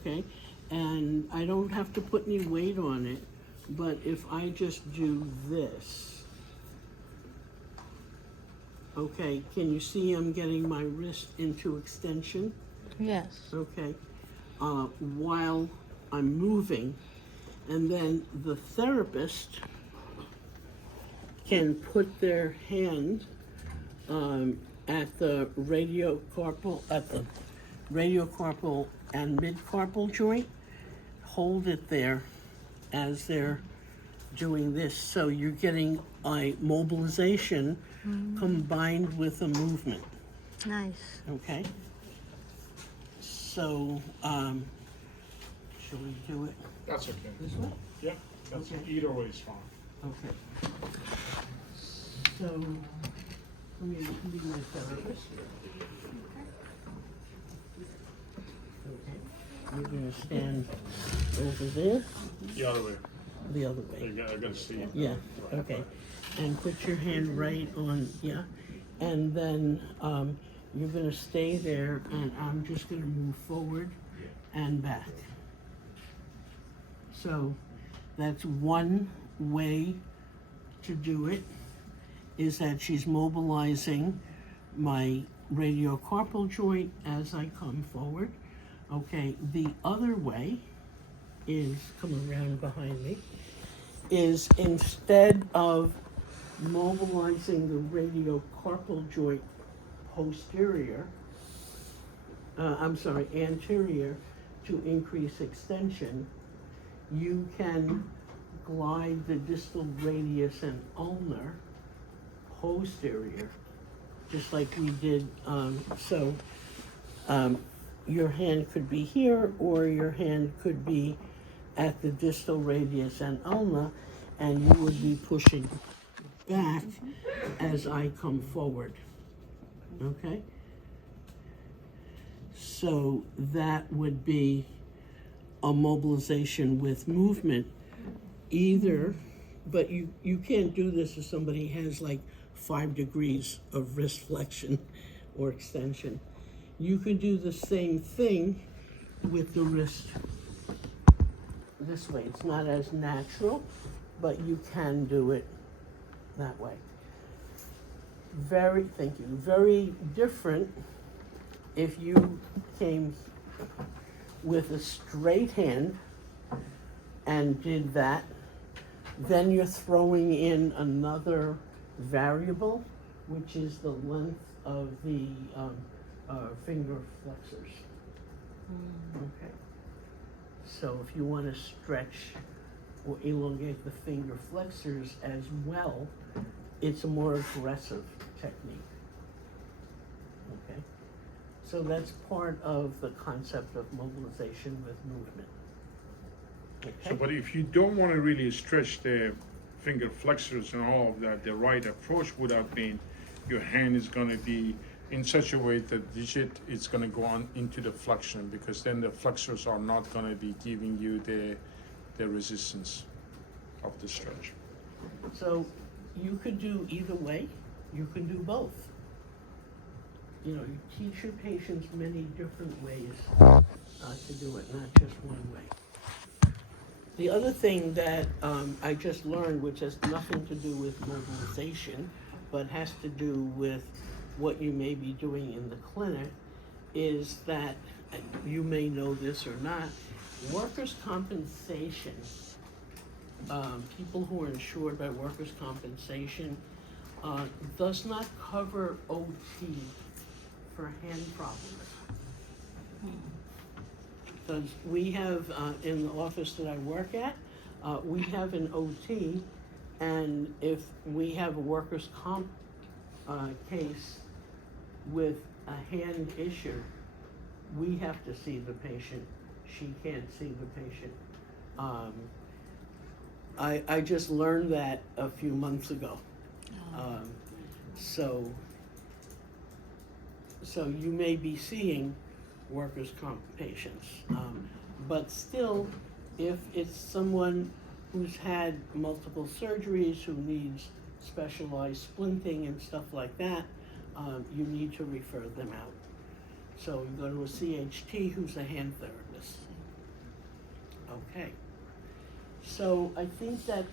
okay? And I don't have to put any weight on it, but if I just do this, okay, can you see I'm getting my wrist into extension? Yes. Okay, while I'm moving, and then the therapist can put their hand at the radiocarpal and midcarpal joint, hold it there as they're doing this. So you're getting a mobilization combined with a movement, Nice. okay? So, shall we do it That's okay. this way? Yeah, that's Okay. either way is fine. Okay. So, let me be my therapist. Okay. You're gonna stand over there, The other way. the other way. I gotta see it. Yeah, okay. And put your hand right on, yeah. And then you're gonna stay there and I'm just gonna move forward and back. So that's one way to do it, is that she's mobilizing my radiocarpal joint as I come forward. Okay, the other way is, come around behind me, is instead of mobilizing the radiocarpal joint posterior, anterior to increase extension, you can glide the distal radius and ulnar posterior, just like we did. Your hand could be here, or your hand could be at the distal radius and ulna, and you would be pushing back as I come forward. Okay? So that would be a mobilization with movement, either, but you can't do this if somebody has like 5 degrees of wrist flexion or extension. You can do the same thing with the wrist this way. It's not as natural, but you can do it that way. Thank you. Very different if you came with a straight hand and did that, then you're throwing in another variable, which is the length of the finger flexors. Okay. So if you want to stretch or elongate the finger flexors as well, it's a more aggressive technique. Okay. So that's part of the concept of mobilization with movement. Okay. So, but if you don't want to really stretch the finger flexors and all of that, the right approach would have been your hand is going to be in such a way that digit is going to go on into the flexion, because then the flexors are not going to be giving you the resistance of the stretch. So you could do either way. You can do both. You know, you teach your patients many different ways to do it, not just one way. The other thing that I just learned, which has nothing to do with mobilization, but has to do with what you may be doing in the clinic, is that, you may know this or not, workers' compensation, people who are insured by workers' compensation, does not cover OT for hand problems. Because we have, in the office that I work at, we have an OT, and if we have a workers' comp case with a hand issue, we have to see the patient. She can't see the patient. I just learned that a few months ago. So you may be seeing workers' comp patients, but still, if it's someone who's had multiple surgeries, who needs specialized splinting and stuff like that, you need to refer them out. So you go to a CHT who's a hand therapist. Okay. So I think that